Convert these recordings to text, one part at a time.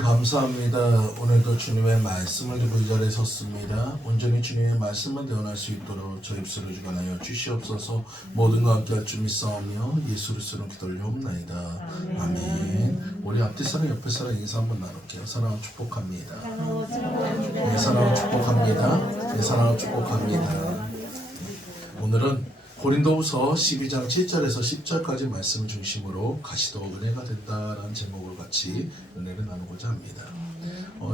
감사합니다. 오늘도 주님의 말씀을 듣고 이 자리에 섰습니다. 온전히 주님의 말씀만 대언할 수 있도록 저 입술을 주관하여 주시옵소서. 모든 것 함께 할 줄 믿사오며 예수를 쓰는 기도를 옵나이다. 아멘. 우리 앞뒤 사람 옆에 사람 인사 한번 나눌게요. 사랑하고 축복합니다. 네, 사랑하고 축복합니다. 네, 사랑하고 축복합니다. 오늘은 고린도후서 12장 7절에서 10절까지 말씀 중심으로 가시도 은혜가 된다라는 제목으로 같이 은혜를 나누고자 합니다.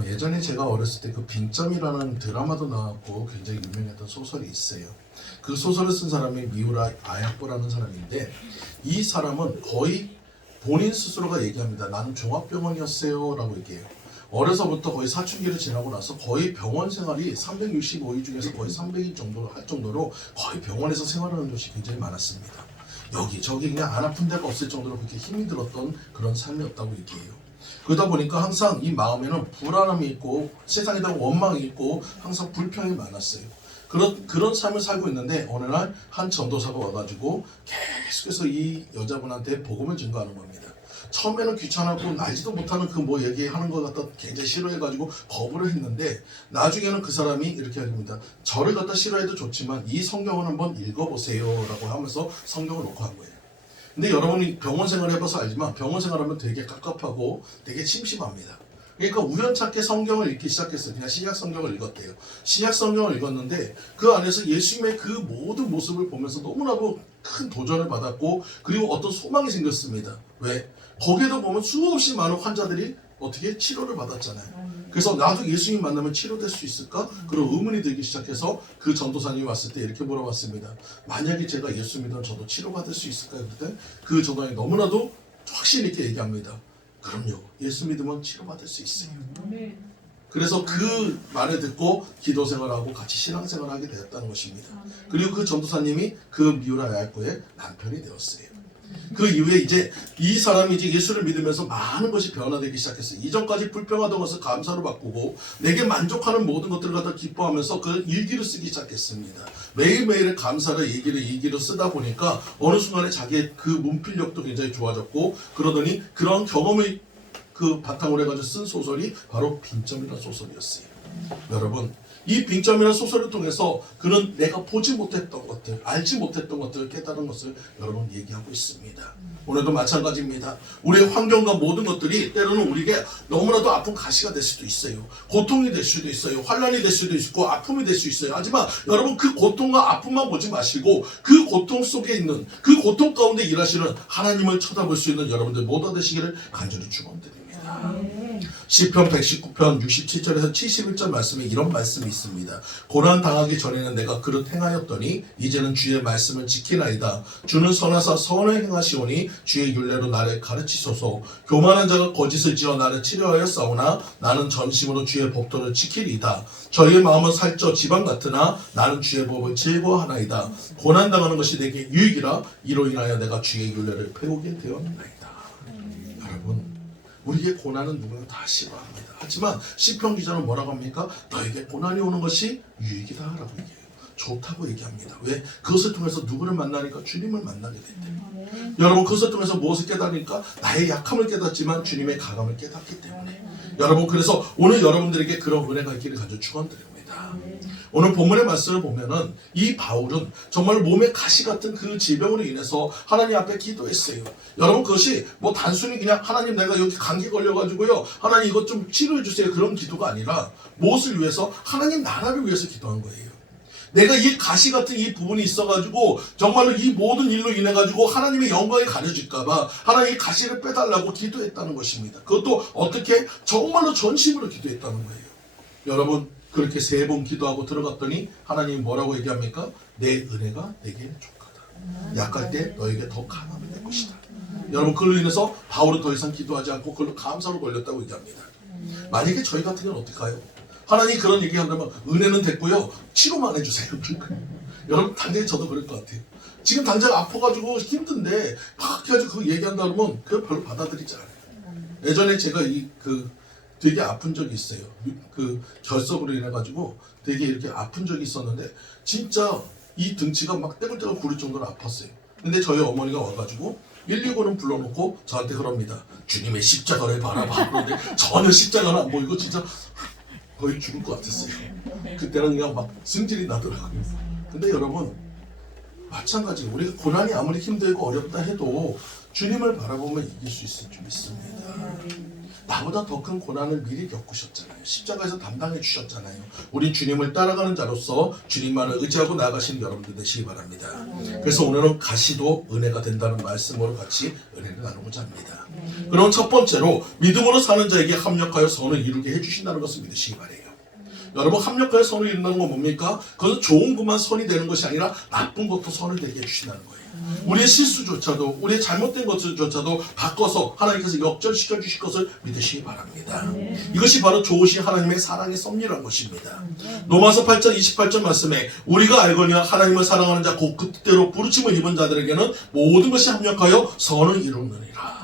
예전에 제가 어렸을 때 그 빙점이라는 드라마도 나왔고 굉장히 유명했던 소설이 있어요. 그 소설을 쓴 사람이 미우라 아야코라는 사람인데, 이 사람은 거의 본인 스스로가 얘기합니다. 나는 종합병원이었어요 라고 얘기해요. 어려서부터 거의 사춘기를 지나고 나서 거의 병원 생활이 365일 중에서 거의 300일 정도 할 정도로 거의 병원에서 생활하는 것이 굉장히 많았습니다. 여기 저기 그냥 안 아픈 데가 없을 정도로 그렇게 힘이 들었던 그런 삶이었다고 얘기해요. 그러다 보니까 항상 이 마음에는 불안함이 있고 세상에 대한 원망이 있고 항상 불평이 많았어요. 그런 삶을 살고 있는데 어느 날 한 전도사가 와가지고 계속해서 이 여자분한테 복음을 증거하는 겁니다. 처음에는 귀찮았고 알지도 못하는 그 뭐 얘기하는 것 갖다 굉장히 싫어해가지고 거부를 했는데, 나중에는 그 사람이 이렇게 합니다. 저를 갖다 싫어해도 좋지만 이 성경을 한번 읽어보세요 라고 하면서 성경을 놓고 한 거예요. 근데 여러분이 병원 생활을 해봐서 알지만 병원 생활하면 되게 갑갑하고 되게 심심합니다. 그러니까 우연찮게 성경을 읽기 시작했어요. 그냥 신약 성경을 읽었대요. 신약 성경을 읽었는데 그 안에서 예수님의 그 모든 모습을 보면서 너무나도 큰 도전을 받았고, 그리고 어떤 소망이 생겼습니다. 왜? 거기에도 보면 수없이 많은 환자들이 어떻게 치료를 받았잖아요. 그래서 나도 예수님 만나면 치료될 수 있을까? 그런 의문이 들기 시작해서 그 전도사님이 왔을 때 이렇게 물어봤습니다. 만약에 제가 예수 믿으면 저도 치료받을 수 있을까요? 그때 그 전도사님이 너무나도 확신 있게 얘기합니다. 그럼요. 예수 믿으면 치료받을 수 있어요. 그래서 그 말을 듣고 기도 생활하고 같이 신앙생활을 하게 되었다는 것입니다. 그리고 그 전도사님이 그 미우라 야야코의 남편이 되었어요. 그 이후에 이제 이 사람이 이제 예수를 믿으면서 많은 것이 변화되기 시작했어요. 이전까지 불평하던 것을 감사로 바꾸고 내게 만족하는 모든 것들을 갖다 기뻐하면서 그 일기를 쓰기 시작했습니다. 매일매일의 감사를 일기를 쓰다 보니까 어느 순간에 자기의 그 문필력도 굉장히 좋아졌고, 그러더니 그런 경험을 그 바탕으로 해가지고 쓴 소설이 바로 빙점이라는 소설이었어요. 여러분, 이 빙점이라는 소설을 통해서 그는 내가 보지 못했던 것들, 알지 못했던 것들을 깨달은 것을 여러분 얘기하고 있습니다. 오늘도 마찬가지입니다. 우리의 환경과 모든 것들이 때로는 우리에게 너무나도 아픈 가시가 될 수도 있어요. 고통이 될 수도 있어요. 환난이 될 수도 있고 아픔이 될 수 있어요. 하지만 여러분, 그 고통과 아픔만 보지 마시고 그 고통 속에 있는, 그 고통 가운데 일하시는 하나님을 쳐다볼 수 있는 여러분들 모두 되시기를 간절히 축원드립니다. 시편 119편 67절에서 71절 말씀에 이런 말씀이 있습니다. 고난 당하기 전에는 내가 그릇 행하였더니 이제는 주의 말씀을 지키나이다. 주는 선하사 선을 행하시오니 주의 율례로 나를 가르치소서. 교만한 자가 거짓을 지어 나를 치려하여 싸우나 나는 전심으로 주의 법도를 지키리이다. 저희의 마음은 살쪄 지방 같으나 나는 주의 법을 즐거워하나이다. 고난 당하는 것이 내게 유익이라 이로 인하여 내가 주의 율례를 배우게 되었나이다. 여러분, 우리에게 고난은 누구나 다 싫어합니다. 하지만 시편 기자는 뭐라고 합니까? 너에게 고난이 오는 것이 유익이다 라고 얘기해요. 좋다고 얘기합니다. 왜? 그것을 통해서 누구를 만나니까 주님을 만나게 된대요. 여러분, 그것을 통해서 무엇을 깨달으니까 나의 약함을 깨닫지만 주님의 강함을 깨닫기 때문에. 여러분, 그래서 오늘 여러분들에게 그런 은혜가 있기를 간절히 축원드립니다. 오늘 본문의 말씀을 보면은 이 바울은 정말 몸에 가시 같은 그 질병으로 인해서 하나님 앞에 기도했어요. 여러분, 그것이 뭐 단순히 그냥 하나님 내가 여기 감기 걸려가지고요, 하나님 이것 좀 치료해 주세요, 그런 기도가 아니라 무엇을 위해서? 하나님 나라를 위해서 기도한 거예요. 내가 이 가시 같은 이 부분이 있어가지고 정말로 이 모든 일로 인해가지고 하나님의 영광이 가려질까봐 하나님 이 가시를 빼달라고 기도했다는 것입니다. 그것도 어떻게? 정말로 전심으로 기도했다는 거예요. 여러분, 그렇게 3번 기도하고 들어갔더니 하나님이 뭐라고 얘기합니까? 내 은혜가 내게 족하다. 약할 때 너에게 더 강함이 될 것이다. 여러분, 그걸로 인해서 바울은 더 이상 기도하지 않고 그걸로 감사로 걸렸다고 얘기합니다. 만약에 저희 같은 경우는 어떨까요? 하나님 그런 얘기한다면 은혜는 됐고요, 치료만 해주세요. 여러분, 당장에 저도 그럴 것 같아요. 지금 당장 아파가지고 힘든데 막 해가지고 그 얘기한다 그러면 그걸 별로 받아들이지 않아요. 예전에 제가 되게 아픈 적이 있어요. 그 결석으로 인해가지고 되게 이렇게 아픈 적이 있었는데 진짜 이 등치가 막 떼굴떼굴 구를 정도로 아팠어요. 근데 저희 어머니가 와가지고 119는 불러놓고 저한테 그럽니다. 주님의 십자가를 바라봐. 그런데 전혀 십자가는 안 보이고 진짜 거의 죽을 것 같았어요. 그때는 그냥 막 승질이 나더라고요. 근데 여러분 마찬가지로 우리가 고난이 아무리 힘들고 어렵다 해도 주님을 바라보면 이길 수 있을 줄 믿습니다. 나보다 더 큰 고난을 미리 겪으셨잖아요. 십자가에서 담당해 주셨잖아요. 우린 주님을 따라가는 자로서 주님만을 의지하고 나아가시는 여러분들 되시기 바랍니다. 그래서 오늘은 가시도 은혜가 된다는 말씀으로 같이 은혜를 나누고자 합니다. 그럼 첫 번째로 믿음으로 사는 자에게 합력하여 선을 이루게 해주신다는 것을 믿으시기 바라요. 여러분 합력하여 선을 이룬다는 건 뭡니까? 그것은 좋은 것만 선이 되는 것이 아니라 나쁜 것도 선을 되게 해주신다는 거예요. 우리의 실수조차도 우리의 잘못된 것조차도 바꿔서 하나님께서 역전시켜 주실 것을 믿으시기 바랍니다. 이것이 바로 좋으신 하나님의 사랑의 섭리라는 것입니다. 로마서 8장 28절 말씀에 우리가 알거니와 하나님을 사랑하는 자 곧 그때로 부르심을 입은 자들에게는 모든 것이 합력하여 선을 이루느니라.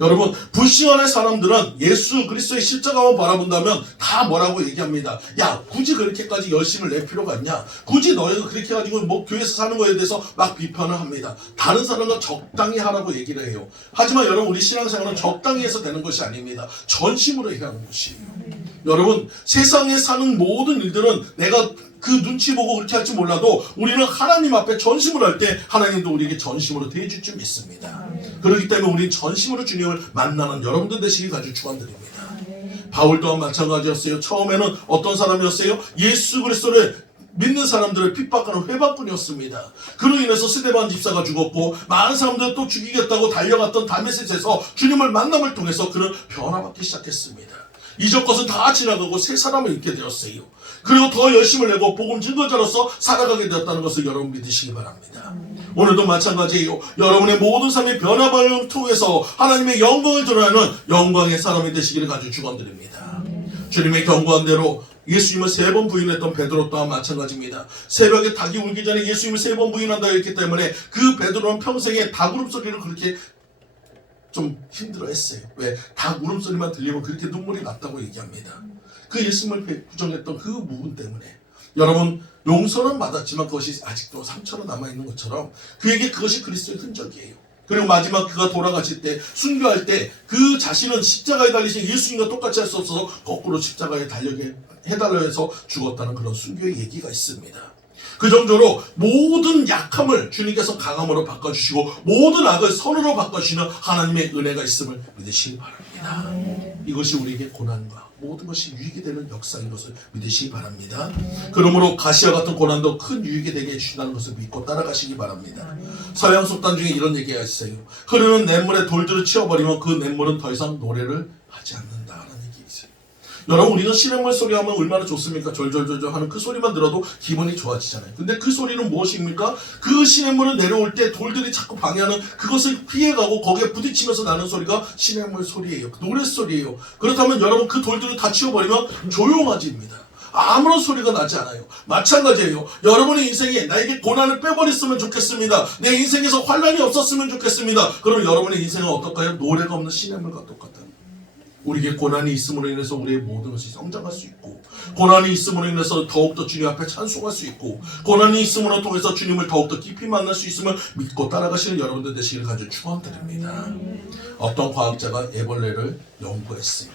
여러분 불신앙의 사람들은 예수 그리스도의 십자가만 바라본다면 다 뭐라고 얘기합니다. 야 굳이 그렇게까지 열심을 낼 필요가 있냐. 굳이 너희가 그렇게 가지고 뭐 교회에서 사는 거에 대해서 막 비판을 합니다. 다른 사람과 적당히 하라고 얘기를 해요. 하지만 여러분 우리 신앙생활은 적당히 해서 되는 것이 아닙니다. 전심으로 해야 하는 것이에요. 여러분 세상에 사는 모든 일들은 내가 그 눈치 보고 그렇게 할지 몰라도 우리는 하나님 앞에 전심을 할 때 하나님도 우리에게 전심으로 대해줄 줄 믿습니다. 그렇기 때문에 우리는 전심으로 주님을 만나는 여러분들 되시길 가지고 축원드립니다. 바울 또한 마찬가지였어요. 처음에는 어떤 사람이었어요? 예수 그리스도를 믿는 사람들을 핍박하는 회박꾼이었습니다. 그로 인해서 스데반 집사가 죽었고 많은 사람들을 또 죽이겠다고 달려갔던 다메섹에서 주님을 만남을 통해서 그는 변화받기 시작했습니다. 이전 것은 다 지나가고 새 사람을 입게 되었어요. 그리고 더 열심을 내고 복음 증거자로서 살아가게 되었다는 것을 여러분 믿으시기 바랍니다. 오늘도 마찬가지예요. 여러분의 모든 삶의 변화를 통해서 하나님의 영광을 드러내는 영광의 사람이 되시기를 가지고 축원드립니다. 주님의 경고한 대로 예수님을 3번 부인했던 베드로 또한 마찬가지입니다. 새벽에 닭이 울기 전에 예수님을 3번 부인한다 했기 때문에 그 베드로는 평생에 닭 울음소리를 그렇게 좀 힘들어했어요. 왜? 닭 울음소리만 들리면 그렇게 눈물이 났다고 얘기합니다. 그 예수님을 부정했던 그 부분 때문에 여러분 용서는 받았지만 그것이 아직도 상처로 남아있는 것처럼 그에게 그것이 그리스도의 흔적이에요. 그리고 마지막 그가 돌아가실 때 순교할 때 그 자신은 십자가에 달리신 예수님과 똑같이 할 수 없어서 거꾸로 십자가에 달려게 해달라 해서 죽었다는 그런 순교의 얘기가 있습니다. 그 정도로 모든 약함을 주님께서 강함으로 바꿔주시고 모든 악을 선으로 바꿔주시는 하나님의 은혜가 있음을 믿으시기 바랍니다. 이것이 우리에게 고난과 모든 것이 유익이 되는 역사인 것을 믿으시기 바랍니다. 그러므로 가시와 같은 고난도 큰 유익이 되게 해주신다는 것을 믿고 따라가시기 바랍니다. 서양 속담 중에 이런 얘기가 있어요. 흐르는 냇물에 돌들을 치워버리면 그 냇물은 더 이상 노래를 하지 않는다라는 얘기 있어요. 여러분 우리가 시냇물 소리 하면 얼마나 좋습니까? 졸졸졸졸 하는 그 소리만 들어도 기분이 좋아지잖아요. 근데 그 소리는 무엇입니까? 그 시냇물을 내려올 때 돌들이 자꾸 방해하는 그것을 피해가고 거기에 부딪히면서 나는 소리가 시냇물 소리예요. 노래 소리예요. 그렇다면 여러분 그 돌들을 다 치워버리면 조용해집니다. 아무런 소리가 나지 않아요. 마찬가지예요. 여러분의 인생에 나에게 고난을 빼버렸으면 좋겠습니다. 내 인생에서 환난이 없었으면 좋겠습니다. 그럼 여러분의 인생은 어떨까요? 노래가 없는 시냇물과 똑같아요. 우리에게 고난이 있음으로 인해서 우리의 모든 것이 성장할 수 있고 고난이 있음으로 인해서 더욱더 주님 앞에 찬송할 수 있고 고난이 있음으로 통해서 주님을 더욱더 깊이 만날 수 있음을 믿고 따라가시는 여러분들 되시기를 가지고 축원드립니다. 어떤 과학자가 애벌레를 연구했어요.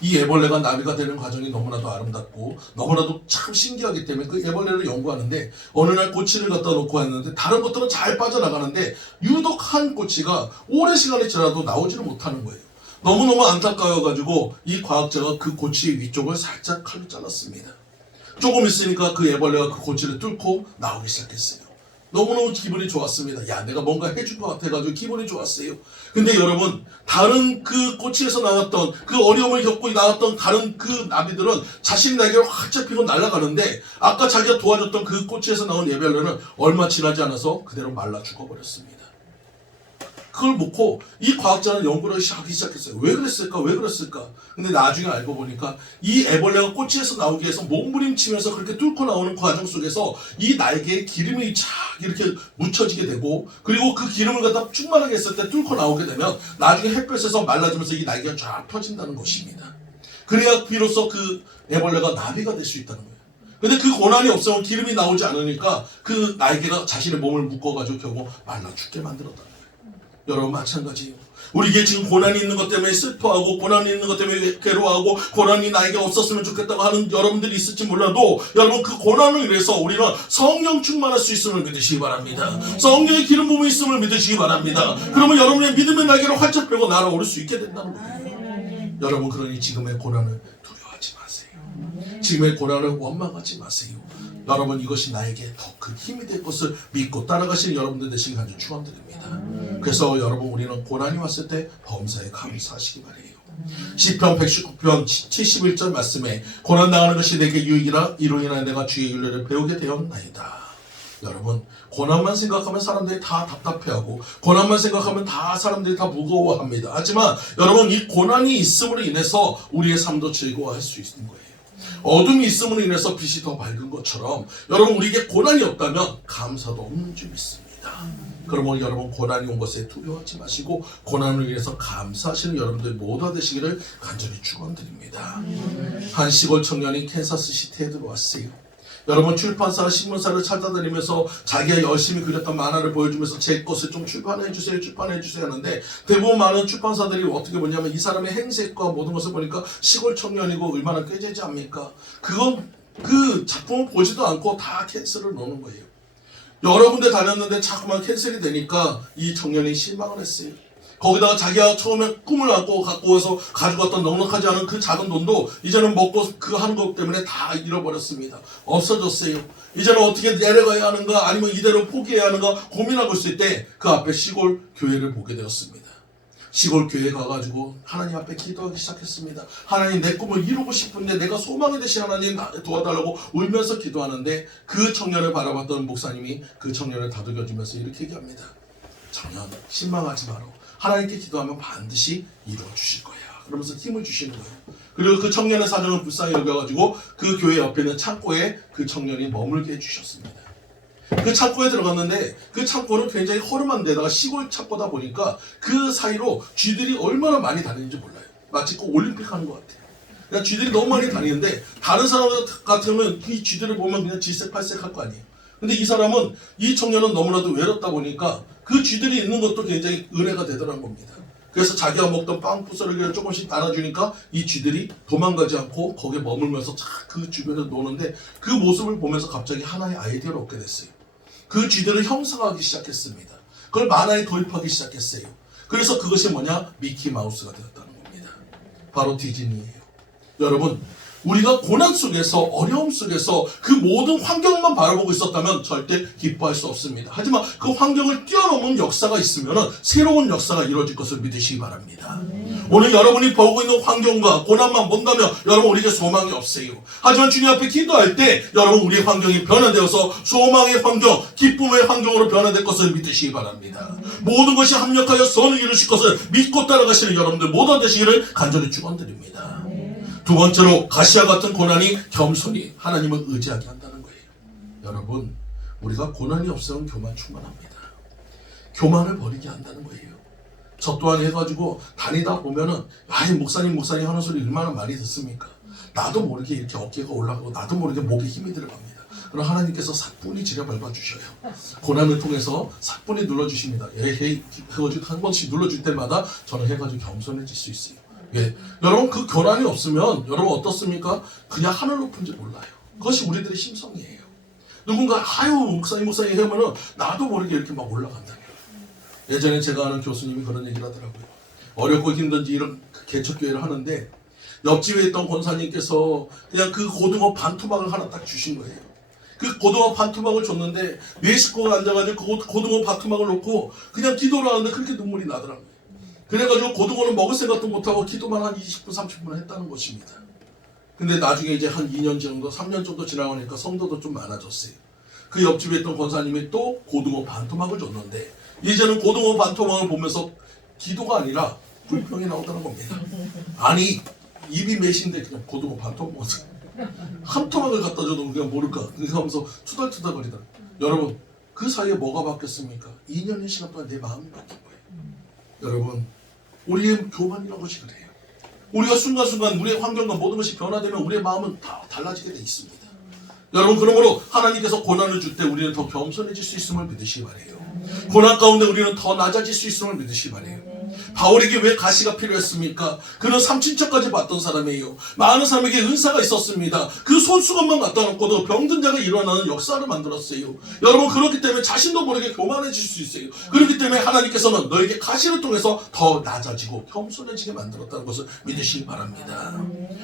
이 애벌레가 나비가 되는 과정이 너무나도 아름답고 너무나도 참 신기하기 때문에 그 애벌레를 연구하는데 어느 날 꼬치를 갖다 놓고 했는데 다른 것들은 잘 빠져나가는데 유독 한 꼬치가 오랜 시간이 지나도 나오지를 못하는 거예요. 너무너무 안타까워가지고 이 과학자가 그 고치의 위쪽을 살짝 칼로 잘랐습니다. 조금 있으니까 그 애벌레가 그 고치를 뚫고 나오기 시작했어요. 너무너무 기분이 좋았습니다. 야, 내가 뭔가 해줄 것 같아가지고 기분이 좋았어요. 근데 여러분, 다른 그 꼬치에서 나왔던 그 어려움을 겪고 나왔던 다른 그 나비들은 자신 날개를 확 잡히고 날아가는데 아까 자기가 도와줬던 그 꼬치에서 나온 애벌레는 얼마 지나지 않아서 그대로 말라 죽어버렸습니다. 그걸 놓고 이 과학자는 연구를 하기 시작했어요. 왜 그랬을까? 왜 그랬을까? 근데 나중에 알고 보니까 이 애벌레가 꼬치에서 나오기 위해서 몸부림치면서 그렇게 뚫고 나오는 과정 속에서 이 날개에 기름이 착 이렇게 묻혀지게 되고 그리고 그 기름을 갖다 충만하게 했을 때 뚫고 나오게 되면 나중에 햇볕에서 말라지면서 이 날개가 쫙 펴진다는 것입니다. 그래야 비로소 그 애벌레가 나비가 될 수 있다는 거예요. 근데 그 고난이 없으면 기름이 나오지 않으니까 그 날개가 자신의 몸을 묶어가지고 결국 말라 죽게 만들었다는 거예요. 여러분 마찬가지예요. 우리에게 지금 고난이 있는 것 때문에 슬퍼하고 고난이 있는 것 때문에 괴로워하고 고난이 나에게 없었으면 좋겠다고 하는 여러분들이 있을지 몰라도 여러분 그 고난을 위해서 우리는 성령 충만할 수 있음을 믿으시기 바랍니다. 성령의 기름 부음이 있음을 믿으시기 바랍니다. 그러면 여러분의 믿음의 날개를 활짝 펴고 날아오를 수 있게 된다는 거예요. 여러분 그러니 지금의 고난을 두려워하지 마세요. 지금의 고난을 원망하지 마세요. 여러분 이것이 나에게 더 큰 힘이 될 것을 믿고 따라가시는 여러분들 되시길 간절히 축원드립니다. 그래서 여러분 우리는 고난이 왔을 때 범사에 감사하시기 바래요. 시편 119편 71절 말씀에 고난 당하는 것이 내게 유익이라 이로 인하여 내가 주의 윤례를 배우게 되었나이다. 여러분 고난만 생각하면 사람들이 다 답답해하고 고난만 생각하면 다 사람들이 다 무거워합니다. 하지만 여러분 이 고난이 있음으로 인해서 우리의 삶도 즐거워할 수 있는 거예요. 어둠이 있음으로 인해서 빛이 더 밝은 것처럼 여러분 우리에게 고난이 없다면 감사도 없는 줄 믿습니다. 그러면 여러분 고난이 온 것에 두려워하지 마시고 고난을 위해서 감사하시는 여러분들 모두가 되시기를 간절히 축원드립니다. 한 시골 청년이 캔사스시티에 들어왔어요. 여러분 출판사 신문사를 찾아다니면서 자기가 열심히 그렸던 만화를 보여주면서 제 것을 좀 출판해주세요 하는데 대부분 많은 출판사들이 어떻게 보냐면 이 사람의 행색과 모든 것을 보니까 시골 청년이고 얼마나 꾀재지 않습니까? 그건 그 작품을 보지도 않고 다 캔슬을 넣는 거예요. 여러 군데 다녔는데 자꾸만 캔슬이 되니까 이 청년이 실망을 했어요. 거기다가 자기가 처음에 꿈을 갖고 와서 가져갔던 넉넉하지 않은 그 작은 돈도 이제는 먹고 그 하는 것 때문에 다 잃어버렸습니다. 없어졌어요. 이제는 어떻게 내려가야 하는가 아니면 이대로 포기해야 하는가 고민하고 있을 때 그 앞에 시골 교회를 보게 되었습니다. 시골 교회에 가가지고 하나님 앞에 기도하기 시작했습니다. 하나님 내 꿈을 이루고 싶은데 내가 소망이 되신 하나님 도와달라고 울면서 기도하는데 그 청년을 바라봤던 목사님이 그 청년을 다독여주면서 이렇게 얘기합니다. 청년 실망하지 마라. 하나님께 기도하면 반드시 이루어 주실 거야. 그러면서 힘을 주시는 거예요. 그리고 그 청년의 사정을 불쌍히 여겨가지고 그 교회 옆에 있는 창고에 그 청년이 머물게 해주셨습니다. 그 창고에 들어갔는데 그 창고는 굉장히 허름한 데다가 시골 창고다 보니까 그 사이로 쥐들이 얼마나 많이 다니는지 몰라요. 마치 꼭 올림픽 하는 것 같아요. 그냥 쥐들이 너무 많이 다니는데 다른 사람 같으면 이 쥐들을 보면 그냥 질색팔색 할 거 아니에요. 근데 이 사람은 이 청년은 너무나도 외롭다 보니까 그 쥐들이 있는 것도 굉장히 은혜가 되더란 겁니다. 그래서 자기가 먹던 빵 부스러기를 조금씩 나눠주니까 이 쥐들이 도망가지 않고 거기에 머물면서 그 주변에 노는데 그 모습을 보면서 갑자기 하나의 아이디어를 얻게 됐어요. 그 쥐들을 형상화하기 시작했습니다. 그걸 만화에 도입하기 시작했어요. 그래서 그것이 뭐냐? 미키마우스가 되었다는 겁니다. 바로 디즈니예요. 여러분 우리가 고난 속에서 어려움 속에서 그 모든 환경만 바라보고 있었다면 절대 기뻐할 수 없습니다. 하지만 그 환경을 뛰어넘은 역사가 있으면 새로운 역사가 이루어질 것을 믿으시기 바랍니다. 오늘 여러분이 보고 있는 환경과 고난만 본다면 여러분 우리에게 소망이 없어요. 하지만 주님 앞에 기도할 때 여러분 우리의 환경이 변화되어서 소망의 환경, 기쁨의 환경으로 변화될 것을 믿으시기 바랍니다. 모든 것이 합력하여 선을 이루실 것을 믿고 따라가시는 여러분들 모두 되시기를 간절히 축원드립니다. 두 번째로 가시와 같은 고난이 겸손히 하나님을 의지하게 한다는 거예요. 여러분 우리가 고난이 없으면 교만 충만합니다. 교만을 버리게 한다는 거예요. 저 또한 해가지고 다니다 보면은 목사님 하는 소리 얼마나 많이 듣습니까? 나도 모르게 이렇게 어깨가 올라가고 나도 모르게 목에 힘이 들어갑니다. 그럼 하나님께서 사뿐히 지려 밟아주셔요. 고난을 통해서 사뿐히 눌러주십니다. 해가지고 한 번씩 눌러줄 때마다 저는 해가지고 겸손해질 수 있어요. 예. 여러분 그 고난이 없으면 여러분 어떻습니까? 그냥 하늘 높은지 몰라요. 그것이 우리들의 심성이에요. 누군가 목사님 하면은 나도 모르게 이렇게 막 올라간다며. 예전에 제가 아는 교수님이 그런 얘기를 하더라고요. 어렵고 힘든지 이런 개척교회를 하는데 옆집에 있던 권사님께서 그냥 그 고등어 반토막을 하나 딱 주신 거예요. 그 고등어 반토막을 줬는데 네 식구가 앉아가지고 그 고등어 반토막을 놓고 그냥 기도를 하는데 그렇게 눈물이 나더라고요. 그래가지고 고등어는 먹을 생각도 못하고 기도만 한 20분 30분 했다는 것입니다. 근데 나중에 이제 한 2년 정도 3년 정도 지나가니까 성도도 좀 많아졌어요. 그 옆집에 있던 권사님이 또 고등어 반토막을 줬는데 이제는 고등어 반토막을 보면서 기도가 아니라 불평이 나오다는 겁니다. 아니 입이 메신데 그냥 고등어 반토막을 한 토막을 갖다 줘도 그냥 모를까 하면서 투덜투덜거리더라. 여러분 그 사이에 뭐가 바뀌었습니까? 2년의 시간 동안 내 마음이 바뀐 거예요. 여러분 우리의 교만이라는 것이 그래요. 우리가 순간순간 우리의 환경과 모든 것이 변화되면 우리의 마음은 다 달라지게 돼 있습니다. 여러분, 그러므로 하나님께서 고난을 줄 때 우리는 더 겸손해질 수 있음을 믿으시기 바라요. 고난 가운데 우리는 더 낮아질 수 있음을 믿으시기 바라요. 바울에게 왜 가시가 필요했습니까? 그는 삼친척까지 봤던 사람이에요. 많은 사람에게 은사가 있었습니다. 그 손수건만 갖다 놓고도 병든 자가 일어나는 역사를 만들었어요. 여러분, 그렇기 때문에 자신도 모르게 교만해질 수 있어요. 그렇기 때문에 하나님께서는 너에게 가시를 통해서 더 낮아지고 겸손해지게 만들었다는 것을 믿으시기 바랍니다.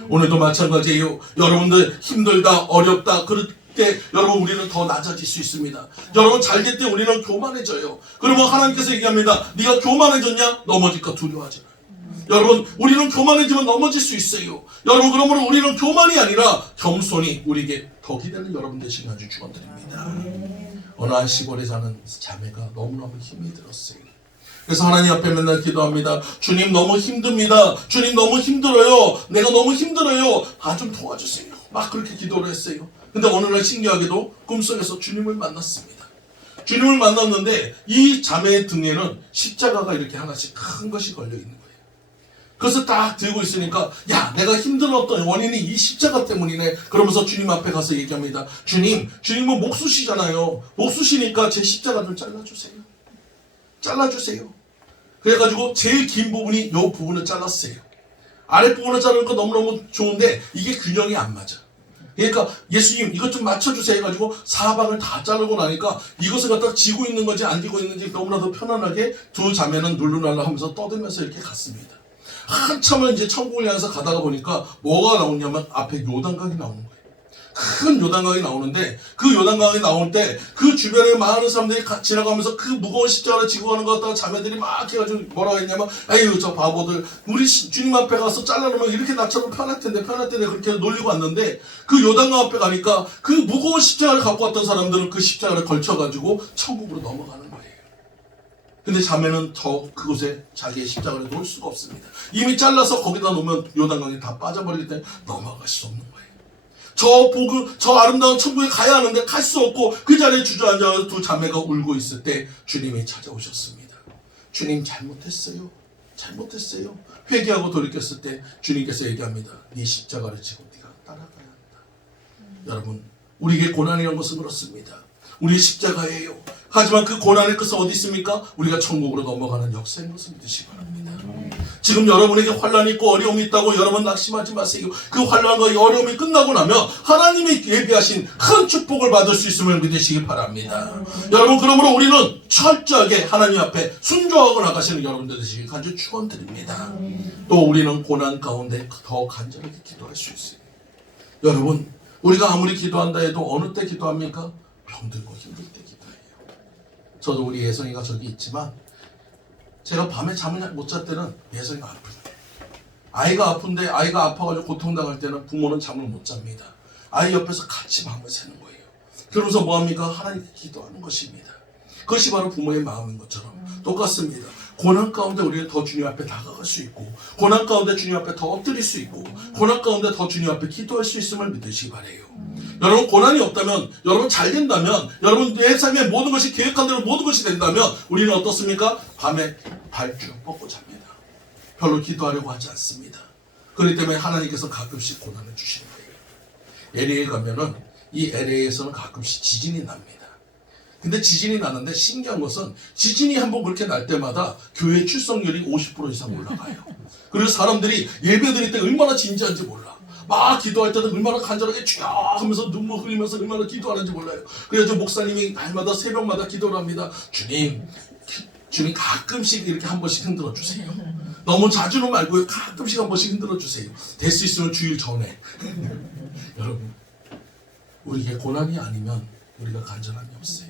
오늘도 마찬가지예요. 여러분들 힘들다, 어렵다, 그럴 때 여러분 우리는 더 낮아질 수 있습니다. 여러분 잘 될 때 우리는 교만해져요. 그러면 하나님께서 얘기합니다. 네가 교만해졌냐? 넘어질까 두려워하지 마. 여러분, 우리는 교만해지면 넘어질 수 있어요. 여러분, 그러므로 우리는 교만이 아니라 겸손이 우리에게 덕이 되는 여러분 되시길 아주 축원드립니다. 어느 한 시골에 사는 자매가 너무너무 힘이 들었어요. 그래서 하나님 앞에 맨날 기도합니다. 주님, 너무 힘듭니다. 주님, 너무 힘들어요. 내가 너무 힘들어요. 좀 도와주세요. 막 그렇게 기도를 했어요. 근데 어느 날 신기하게도 꿈속에서 주님을 만났습니다. 주님을 만났는데 이 자매의 등에는 십자가가 이렇게 하나씩 큰 것이 걸려 있는 거예요. 그래서 딱 들고 있으니까, 야, 내가 힘들었던 원인이 이 십자가 때문이네. 그러면서 주님 앞에 가서 얘기합니다. 주님은 목수시잖아요. 목수시니까 제 십자가 좀 잘라주세요. 잘라주세요. 그래가지고 제일 긴 부분이 이 부분을 잘랐어요. 아랫부분을 자르는 거 너무너무 좋은데 이게 균형이 안 맞아. 그러니까 예수님 이것 좀 맞춰주세요 해가지고 사방을 다 자르고 나니까 이것을 갖다 쥐고 있는 건지 안 쥐고 있는지 너무나도 편안하게 두 자매는 룰루랄라 하면서 떠들면서 이렇게 갔습니다. 한참을 이제 천국을 향해서 가다가 보니까 뭐가 나오냐면 앞에 요단강이 나오는 거예요. 큰 요단강이 나오는데 그 요단강이 나올 때 그 주변에 많은 사람들이 지나가면서 그 무거운 십자가를 지고 가는 것 같다가 자매들이 막 해가지고 뭐라고 했냐면, 에휴 저 바보들, 우리 주님 앞에 가서 잘라놓으면 이렇게 나처럼 편할 텐데 그렇게 놀리고 왔는데 그 요단강 앞에 가니까 그 무거운 십자가를 갖고 왔던 사람들은 그 십자가를 걸쳐가지고 천국으로 넘어가는 거예요. 근데 자매는 그곳에 자기의 십자가를 놓을 수가 없습니다. 이미 잘라서 거기다 놓으면 요단강이 다 빠져버리기 때문에 넘어갈 수 없는 거예요. 저 아름다운 천국에 가야 하는데 갈 수 없고 그 자리에 주저앉아서 두 자매가 울고 있을 때 주님이 찾아오셨습니다. 주님, 잘못했어요. 회개하고 돌이켰을 때 주님께서 얘기합니다. 네 십자가를 지고 네가 따라가야 한다. 여러분, 우리에게 고난이라는 것은 그렇습니다. 우리의 십자가예요. 하지만 그 고난의 끝은 어디 있습니까? 우리가 천국으로 넘어가는 역사인 것을 믿으시기 바랍니다. 지금 여러분에게 환난이 있고 어려움이 있다고 여러분 낙심하지 마세요. 그 환난과 어려움이 끝나고 나면 하나님이 예비하신 큰 축복을 받을 수 있음을 믿으시기 바랍니다. 여러분, 그러므로 우리는 철저하게 하나님 앞에 순종하고 나가시는 여러분들 되시길 간절히 축원드립니다. 또 우리는 고난 가운데 더 간절하게 기도할 수 있어요. 여러분, 우리가 아무리 기도한다 해도 어느 때 기도합니까? 병들고 힘들 때 기도해요. 저도 우리 예성이가 저기 있지만 제가 밤에 잠을 못 잘 때는 예성이가 아플 때, 아이가 아픈데 아이가 아파가지고 고통당할 때는 부모는 잠을 못 잡니다. 아이 옆에서 같이 밤을 새는 거예요. 그러면서 뭐합니까? 하나님께 기도하는 것입니다. 그것이 바로 부모의 마음인 것처럼 똑같습니다. 고난 가운데 우리는 더 주님 앞에 다가갈 수 있고, 고난 가운데 주님 앞에 더 엎드릴 수 있고, 고난 가운데 더 주님 앞에 기도할 수 있음을 믿으시기 바라요. 여러분, 고난이 없다면, 여러분 잘 된다면, 여러분 내 삶의 모든 것이 계획한 대로 모든 것이 된다면 우리는 어떻습니까? 밤에 발 쭉 뻗고 잡니다. 별로 기도하려고 하지 않습니다. 그렇기 때문에 하나님께서 가끔씩 고난을 주시는 거예요. LA에 가면은 이 LA에서는 가끔씩 지진이 납니다. 근데 지진이 나는데 신기한 것은 지진이 한번 그렇게 날 때마다 교회 출석률이 50% 이상 올라가요. 그리고 사람들이 예배 드릴 때 얼마나 진지한지 몰라. 막 기도할 때도 얼마나 간절하게 주여 하면서 눈물 흘리면서 얼마나 기도하는지 몰라요. 그래서 목사님이 날마다 새벽마다 기도를 합니다. 주님 가끔씩 이렇게 한 번씩 흔들어 주세요. 너무 자주는 말고요. 가끔씩 한 번씩 흔들어 주세요. 될 수 있으면 주일 전에. 여러분, 우리에게 고난이 아니면 우리가 간절함이 없어요.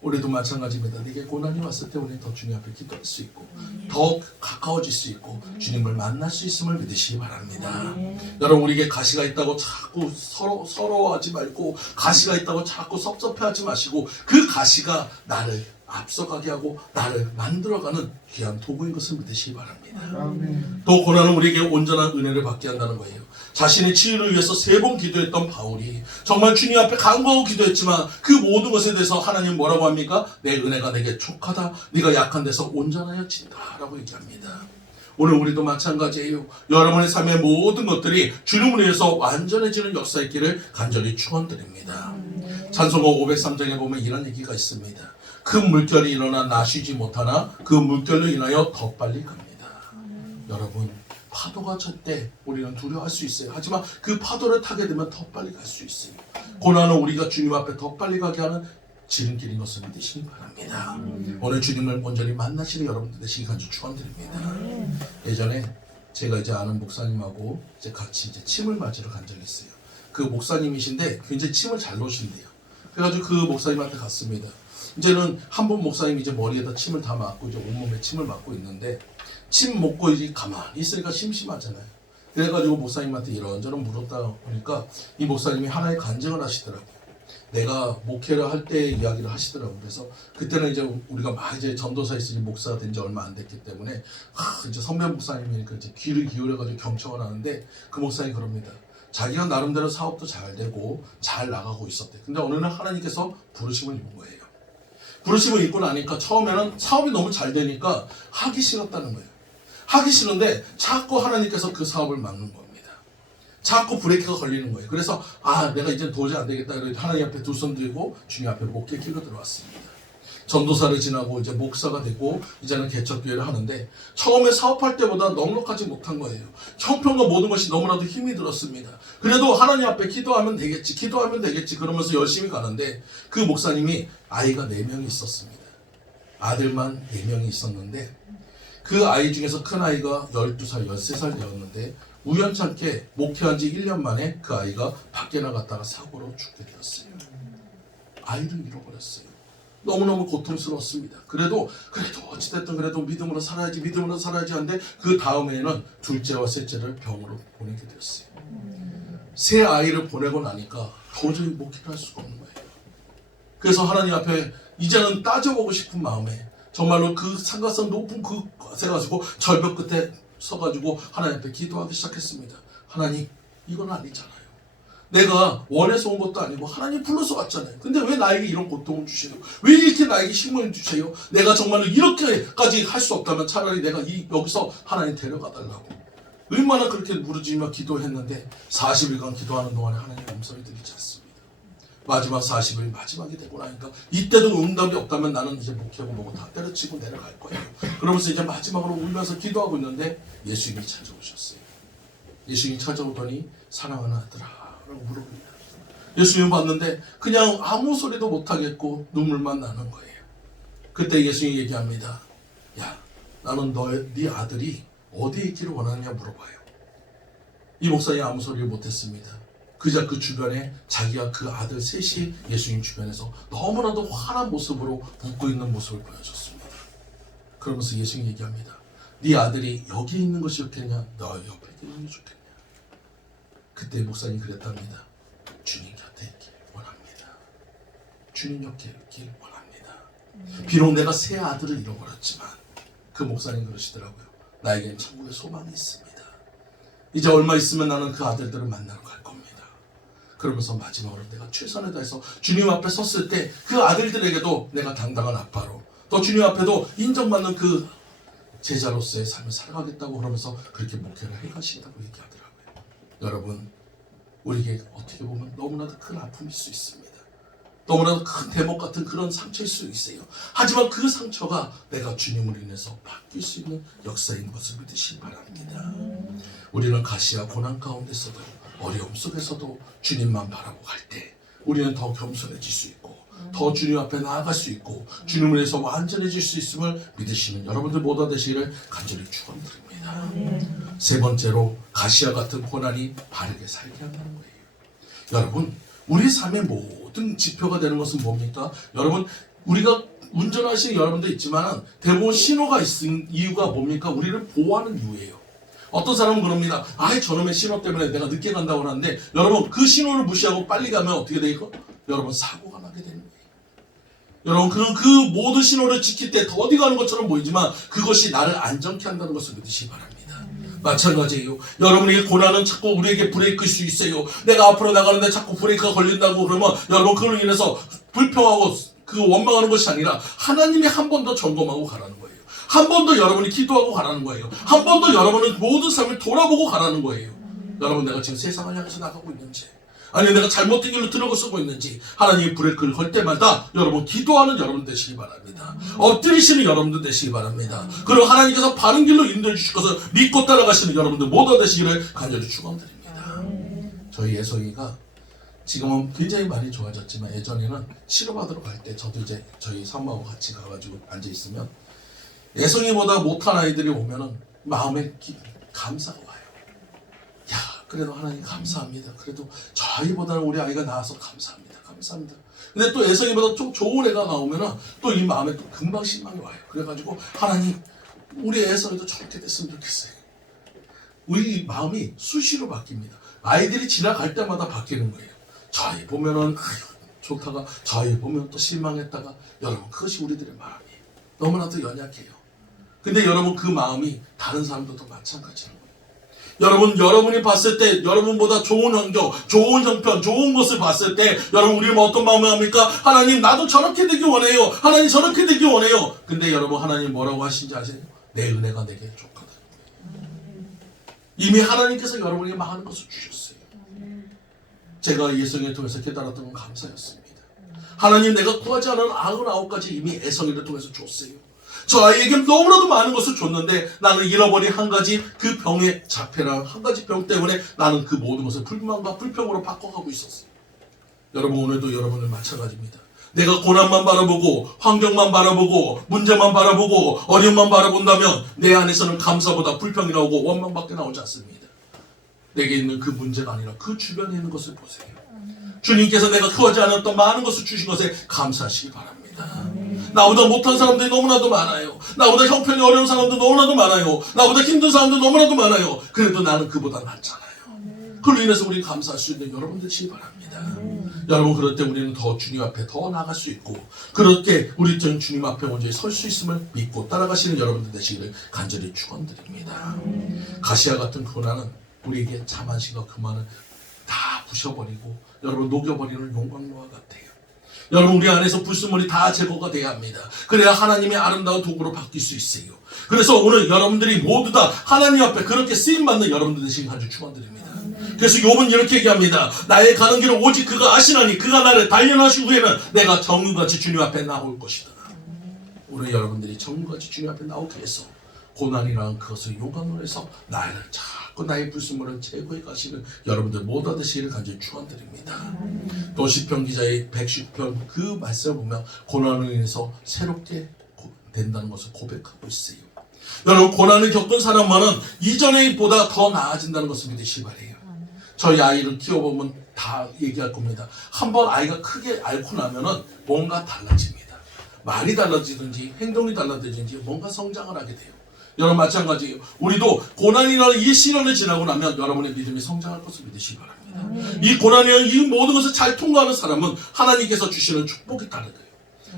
우리도 마찬가지입니다. 내게 고난이 왔을 때 우리는 더 주님 앞에 기도할 수 있고 더 가까워질 수 있고 주님을 만날 수 있음을 믿으시기 바랍니다. 여러분, 우리에게 가시가 있다고 자꾸 서러워하지 말고, 가시가 있다고 자꾸 섭섭해하지 마시고, 그 가시가 나를 앞서가게 하고 나를 만들어가는 귀한 도구인 것을 믿으시기 바랍니다. 또 고난은 우리에게 온전한 은혜를 받게 한다는 거예요. 자신의 치유를 위해서 3번 기도했던 바울이 정말 주님 앞에 간구하고 기도했지만 그 모든 것에 대해서 하나님 뭐라고 합니까? 내 은혜가 내게 족하다. 네가 약한 데서 온전하여진다 라고 얘기합니다. 오늘 우리도 마찬가지예요. 여러분의 삶의 모든 것들이 주님을 위해서 완전해지는 역사 있기를 간절히 축원드립니다. 찬송가 503장에 보면 이런 얘기가 있습니다. 큰 물결이 일어나 나 쉬지 못하나 그 물결로 인하여 더 빨리 갑니다. 여러분, 파도가 칠 때 우리는 두려워할 수 있어요. 하지만 그 파도를 타게 되면 더 빨리 갈 수 있어요. 고난은 우리가 주님 앞에 더 빨리 가게 하는 지름길인 것을 믿으시기 바랍니다. 오늘 주님을 온전히 만나시는 여러분들 되시기 간절히 축원드립니다. 예전에 제가 이제 아는 목사님하고 이제 같이 이제 침을 맞으러 간 적이 있어요. 그 목사님이신데 굉장히 침을 잘 놓으신대요. 그래가지고 그 목사님한테 갔습니다. 이제는 한 번 목사님이 이제 머리에다 침을 다 맞고 이제 온몸에 침을 맞고 있는데 침 먹고 이제 가만히 있으니까 심심하잖아요. 그래가지고 목사님한테 이런저런 물었다 보니까 이 목사님이 하나의 간증을 하시더라고요. 내가 목회를 할 때 이야기를 하시더라고요. 그래서 그때는 이제 우리가 막 이제 전도사에 있으니 목사가 된 지 얼마 안 됐기 때문에 이제 선배 목사님이니까 이제 귀를 기울여가지고 경청을 하는데 그 목사님이 그럽니다. 자기가 나름대로 사업도 잘 되고 잘 나가고 있었대. 근데 어느 날 하나님께서 부르심을 입은 거예요. 부르심을 입고 나니까 처음에는 사업이 너무 잘 되니까 하기 싫었다는 거예요. 하기 싫은데 자꾸 하나님께서 그 사업을 막는 겁니다. 자꾸 브레이크가 걸리는 거예요. 그래서 내가 이제 도저히 안 되겠다. 그래서 하나님 앞에 두 손 들고 주님 앞에 목회 끼고 들어왔습니다. 전도사를 지나고 이제 목사가 되고 이제는 개척교회를 하는데 처음에 사업할 때보다 넉넉하지 못한 거예요. 형편과 모든 것이 너무나도 힘이 들었습니다. 그래도 하나님 앞에 기도하면 되겠지 그러면서 열심히 가는데 그 목사님이 아이가 4명이 있었습니다. 아들만 4명이 있었는데 그 아이 중에서 큰 아이가 12살, 13살 되었는데 우연찮게 목회한 지 1년 만에 그 아이가 밖에 나갔다가 사고로 죽게 되었어요. 아이를 잃어버렸어요. 너무너무 고통스러웠습니다. 그래도 어찌됐든 그래도 믿음으로 살아야지 하는데 그 다음에는 둘째와 셋째를 병으로 보내게 되었어요. 새 아이를 보내고 나니까 도저히 목회를 할 수가 없는 거예요. 그래서 하나님 앞에 이제는 따져보고 싶은 마음에 정말로 그 상가성 높은 그곳에 가지고 절벽 끝에 서가지고 하나님 앞에 기도하기 시작했습니다. 하나님, 이건 아니잖아요. 내가 원해서 온 것도 아니고 하나님 불러서 왔잖아요. 근데 왜 나에게 이런 고통을 주세요? 왜 이렇게 나에게 힘을 주세요? 내가 정말로 이렇게까지 할 수 없다면 차라리 내가 여기서 하나님 데려가 달라고 얼마나 그렇게 무르지며 기도했는데 40일간 기도하는 동안에 하나님의 음성이 들리지 않습니다. 마지막 40일 마지막이 되고 나니까 이때도 응답이 없다면 나는 이제 목회하고 뭐고 다 때려치고 내려갈 거예요. 그러면서 이제 마지막으로 울면서 기도하고 있는데 예수님이 찾아오셨어요. 예수님이 찾아오더니 사랑하는 아들아 라고 물어봅니다. 예수님 봤는데 그냥 아무 소리도 못하겠고 눈물만 나는 거예요. 그때 예수님이 얘기합니다. 야, 나는 네 아들이 어디에 있기를 원하느냐 물어봐요. 이 목사님이 아무 소리를 못했습니다. 그저 그 주변에 자기가 그 아들 셋이 예수님 주변에서 너무나도 환한 모습으로 웃고 있는 모습을 보여줬습니다. 그러면서 예수님이 얘기합니다. 네 아들이 여기 있는 것이 좋겠냐? 너 옆에 있는 게 좋겠냐? 그때 목사님이 그랬답니다. 주님 곁에 있길 원합니다. 주님 곁에 있길 원합니다. 비록 내가 새 아들을 잃어버렸지만 그 목사님 그러시더라고요. 나에겐 천국의 소망이 있습니다. 이제 얼마 있으면 나는 그 아들들을 만나러 갈 겁니다. 그러면서 마지막으로 내가 최선을 다해서 주님 앞에 섰을 때 그 아들들에게도 내가 당당한 아빠로 또 주님 앞에도 인정받는 그 제자로서의 삶을 살아가겠다고 그러면서 그렇게 목회를 해가신다고 얘기하더라고요. 여러분, 우리에게 어떻게 보면 너무나도 큰 아픔일 수 있습니다. 너무나도 큰 대목 같은 그런 상처일 수 있어요. 하지만 그 상처가 내가 주님을 인해서 바뀔 수 있는 역사인 것을 믿으시기 바랍니다. 우리는 가시와 고난 가운데서도 어려움 속에서도 주님만 바라고 갈 때 우리는 더 겸손해질 수 있고 더 주님 앞에 나아갈 수 있고 주님을 위해서 완전해질 수 있음을 믿으시는 여러분들 모두 되시기를 간절히 축원드립니다. 세 번째로 가시와 같은 고난이 바르게 살게 한다는 거예요. 여러분, 우리 삶의 모든 지표가 되는 것은 뭡니까? 여러분, 우리가 운전하시는 여러분도 있지만 대부분 신호가 있는 이유가 뭡니까? 우리를 보호하는 이유예요. 어떤 사람은 그럽니다. 저놈의 신호 때문에 내가 늦게 간다고 하는데 여러분, 그 신호를 무시하고 빨리 가면 어떻게 되겠고? 여러분, 사고가 나게 되는 거예요. 여러분, 그 모든 신호를 지킬 때 어디 가는 것처럼 보이지만 그것이 나를 안전케 한다는 것을 믿으시기 바랍니다. 마찬가지예요. 여러분에게 고난은 자꾸 우리에게 브레이크일 수 있어요. 내가 앞으로 나가는데 자꾸 브레이크가 걸린다고 그러면 여러분, 그걸로 인해서 불평하고 그 원망하는 것이 아니라 하나님이 한 번 더 점검하고 가라는 거예요. 한 번 더 여러분이 기도하고 가라는 거예요. 한 번 더 여러분은 모든 삶을 돌아보고 가라는 거예요. 여러분, 내가 지금 세상을 향해서 나가고 있는지, 아니 내가 잘못된 길로 들어서고 있는지, 하나님이 브레이크를 걸 때마다 여러분 기도하는 여러분 되시기 바랍니다. 엎드리시는 여러분들 되시기 바랍니다. 그리고 하나님께서 바른 길로 인도해 주실 것을 믿고 따라가시는 여러분들 모두 되시기를 간절히 축원드립니다. 저희 예성이가 지금은 굉장히 많이 좋아졌지만 예전에는 치료받으러 갈 때 저도 이제 저희 사모하고 같이 가가지고 앉아있으면 예성이보다 못한 아이들이 오면은 마음에 감사가 와요. 야, 그래도 하나님 감사합니다. 그래도 저 아이보다는 우리 아이가 나아서 감사합니다. 감사합니다. 근데 또 예성이보다 좀 좋은 애가 나오면은 또 이 마음에 또 금방 실망이 와요. 그래가지고 하나님, 우리 예성이도 저렇게 됐으면 좋겠어요. 우리 마음이 수시로 바뀝니다. 아이들이 지나갈 때마다 바뀌는 거예요. 저 아이 보면은 좋다가 저 아이 보면 또 실망했다가, 여러분 그것이 우리들의 마음이에요. 너무나도 연약해요. 근데 여러분 그 마음이 다른 사람들도 마찬가지라는 거예요. 여러분, 여러분이 봤을 때 여러분보다 좋은 환경, 좋은 형편, 좋은 것을 봤을 때 여러분 우리는 어떤 마음을 합니까? 하나님, 나도 저렇게 되기 원해요. 하나님, 저렇게 되기 원해요. 근데 여러분, 하나님 뭐라고 하신지 아세요? 내 은혜가 내게 족하다. 이미 하나님께서 여러분에게 많은 것을 주셨어요. 제가 예성이를 통해서 깨달았던 건 감사였습니다. 하나님, 내가 구하지 않은 99가지 이미 애성이를 통해서 줬어요. 저 아이에게 너무나도 많은 것을 줬는데 나는 잃어버린 한 가지, 그 병의 자폐라는 한 가지 병 때문에 나는 그 모든 것을 불만과 불평으로 바꿔가고 있었어요. 여러분, 오늘도 여러분은 마찬가지입니다. 내가 고난만 바라보고 환경만 바라보고 문제만 바라보고 어려움만 바라본다면 내 안에서는 감사보다 불평이 나오고 원망밖에 나오지 않습니다. 내게 있는 그 문제가 아니라 그 주변에 있는 것을 보세요. 주님께서 내가 구하지 않았던 많은 것을 주신 것에 감사하시기 바랍니다. 나보다 못한 사람들이 너무나도 많아요. 나보다 형편이 어려운 사람도 너무나도 많아요. 나보다 힘든 사람도 너무나도 많아요. 그래도 나는 그보다 낫잖아요. 그걸로 인해서 우리 감사할 수 있는 여러분 되시기 바랍니다. 여러분, 그럴 때 우리는 더 주님 앞에 더 나갈 수 있고, 그렇게 우리 주님 앞에 온전히 설 수 있음을 믿고 따라가시는 여러분들 되시기를 간절히 축원드립니다. 가시와 같은 고난은 우리에게 자만심과 교만을 다 부셔버리고 여러분 녹여버리는 용광로와 같아요. 여러분, 우리 안에서 불순물이 다 제거가 돼야 합니다. 그래야 하나님의 아름다운 도구로 바뀔 수 있어요. 그래서 오늘 여러분들이 모두 다 하나님 앞에 그렇게 쓰임받는 여러분들 되시길 간절히 축원드립니다. 그래서 욥은 이렇게 얘기합니다. 나의 가는 길을 오직 그가 아시나니 그가 나를 단련하신 후에는 내가 정금같이 주님 앞에 나올 것이다. 오늘 여러분들이 정금같이 주님 앞에 나오기 위해서 고난이라는 그것을 용광로 해서 나를 자꾸 나의 불순물을 제거해 가시는 여러분들 모두 되시기를 간절히 축원드립니다. 또 시편 기자의 110편 그 말씀을 보면 고난으로 인해서 새롭게 된다는 것을 고백하고 있어요. 여러분, 고난을 겪은 사람만은 이전의 보다 더 나아진다는 것을 믿으시기 바래요. 저희 아이를 키워보면 다 얘기할 겁니다. 한번 아이가 크게 앓고 나면은 뭔가 달라집니다. 말이 달라지든지 행동이 달라지든지 뭔가 성장을 하게 돼요. 여러분, 마찬가지예요. 우리도 고난이라는 이 시련을 지나고 나면 여러분의 믿음이 성장할 것을 믿으시기 바랍니다. 이 고난이라는 이 모든 것을 잘 통과하는 사람은 하나님께서 주시는 축복이 다르대요.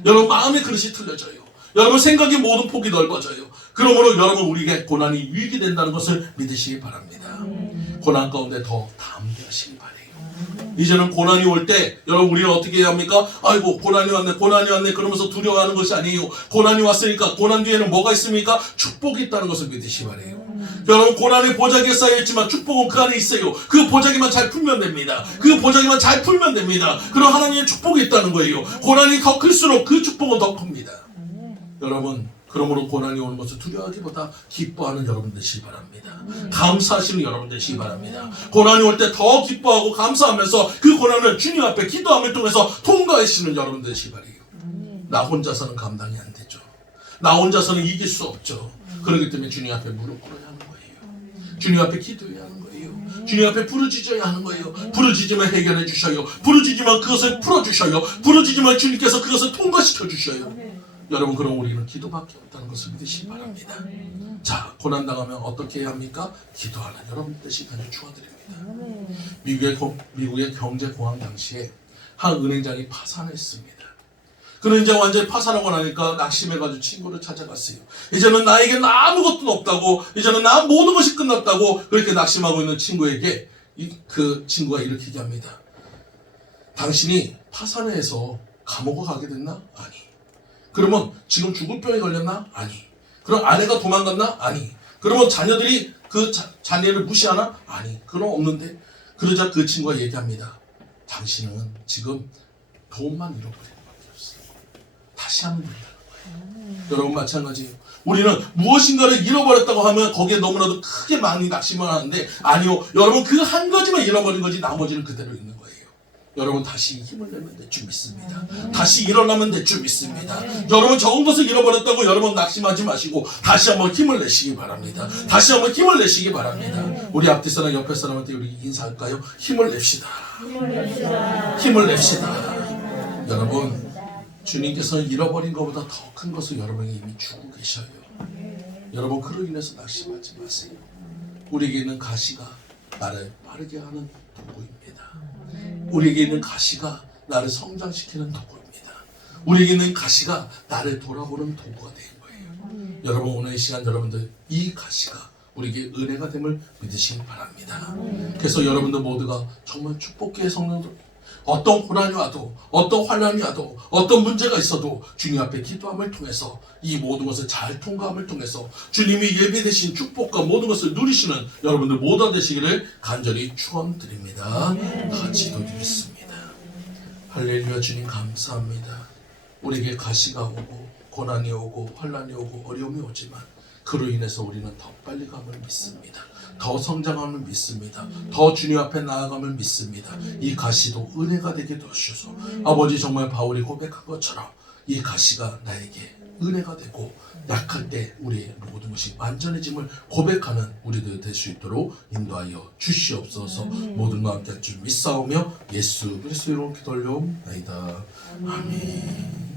여러분, 마음의 그릇이 틀려져요. 여러분, 생각의 모든 폭이 넓어져요. 그러므로 여러분, 우리에게 고난이 유익이 된다는 것을 믿으시기 바랍니다. 고난 가운데 더 담대하시기 바래요. 이제는 고난이 올 때 여러분, 우리는 어떻게 해야 합니까? 아이고, 고난이 왔네, 고난이 왔네 그러면서 두려워하는 것이 아니에요. 고난이 왔으니까 고난 뒤에는 뭐가 있습니까? 축복이 있다는 것을 믿으시기 바래요. 여러분, 고난의 보자기에 쌓여있지만 축복은 그 안에 있어요. 그 보자기만 잘 풀면 됩니다. 그 보자기만 잘 풀면 됩니다. 그럼 하나님의 축복이 있다는 거예요. 고난이 더 클수록 그 축복은 더 큽니다. 여러분, 그러므로 고난이 오는 것을 두려워하기보다 기뻐하는 여러분 되시기 바랍니다. 감사하시는 여러분 되시기 바랍니다. 고난이 올 때 더 기뻐하고 감사하면서 그 고난을 주님 앞에 기도함을 통해서 통과하시는 여러분 되시기 바래요. 나 혼자서는 감당이 안 되죠. 나 혼자서는 이길 수 없죠. 그렇기 때문에 주님 앞에 무릎 꿇어야 하는 거예요. 주님 앞에 기도해야 하는 거예요. 주님 앞에 부르짖어야 하는 거예요. 부르짖으면 해결해 주셔요. 부르짖으면 그것을 풀어주셔요. 부르짖으면 주님께서 그것을 통과시켜 주셔요. 여러분, 그럼 우리는 기도밖에 없다는 것을 믿으시기 바랍니다. 자, 고난당하면 어떻게 해야 합니까? 기도하는 여러분 되시기 간절히 축원드립니다. 미국의 경제공황 당시에 한 은행장이 파산했습니다. 그는 이제 완전히 파산하고 나니까 낙심해가지고 친구를 찾아갔어요. 이제는 나에게는 아무것도 없다고, 이제는 나 모든 것이 끝났다고 그렇게 낙심하고 있는 친구에게 그 친구가 이렇게 얘기합니다. 당신이 파산을 해서 감옥을 가게 됐나? 아니. 그러면 지금 죽을 병에 걸렸나? 아니. 그럼 아내가 도망갔나? 아니. 그러면 자녀들이 그 자녀를 무시하나? 아니. 그럼 없는데. 그러자 그 친구가 얘기합니다. 당신은 지금 돈만 잃어버리는 것밖에 없어요. 다시 하면 된다는 거예요. 여러분 마찬가지예요. 우리는 무엇인가를 잃어버렸다고 하면 거기에 너무나도 크게 많이 낙심을 하는데 아니요. 여러분 그 한 가지만 잃어버린 거지 나머지는 그대로 있는 거예요. 여러분 다시 힘을 내면 될 줄 믿습니다. 다시 일어나면 될 줄 믿습니다. 여러분 적은 것을 잃어버렸다고 여러분 낙심하지 마시고 다시 한번 힘을 내시기 바랍니다. 다시 한번 힘을 내시기 바랍니다. 우리 앞뒤 사람 옆에 사람한테 우리 인사할까요? 힘을 냅시다. 힘을 냅시다. 여러분 주님께서는 잃어버린 것보다 더 큰 것을 여러분에게 이미 주고 계셔요. 여러분 그로 인해서 낙심하지 마세요. 우리에게 있는 가시가 나를 빠르게 하는 도구입니다. 우리에게 있는 가시가 나를 성장시키는 도구입니다. 우리에게 있는 가시가 나를 돌아보는 도구가 된 거예요. 여러분 오늘 이 시간 여러분들 이 가시가 우리에게 은혜가 됨을 믿으시기 바랍니다. 그래서 여러분들 모두가 정말 축복기의 성령들 어떤 고난이 와도 어떤 환난이 와도 어떤 문제가 있어도 주님 앞에 기도함을 통해서 이 모든 것을 잘 통과함을 통해서 주님이 예비되신 축복과 모든 것을 누리시는 여러분들 모두 되시기를 간절히 축원드립니다. 같이 기도드리겠습니다. 할렐루야. 주님 감사합니다. 우리에게 가시가 오고 고난이 오고 환난이 오고 어려움이 오지만 그로 인해서 우리는 더 빨리 감을 믿습니다. 더 성장함을 믿습니다. 더 주님 앞에 나아감을 믿습니다. 이 가시도 은혜가 되게 도와주셔서 아버지 정말 바울이 고백한 것처럼 이 가시가 나에게 은혜가 되고 약할 때 우리의 모든 것이 완전해짐을 고백하는 우리들 될 수 있도록 인도하여 주시옵소서. 모든 것 함께 할 줄 믿사오며 예수 그리스도로 기도 올려옵나이다. 아멘.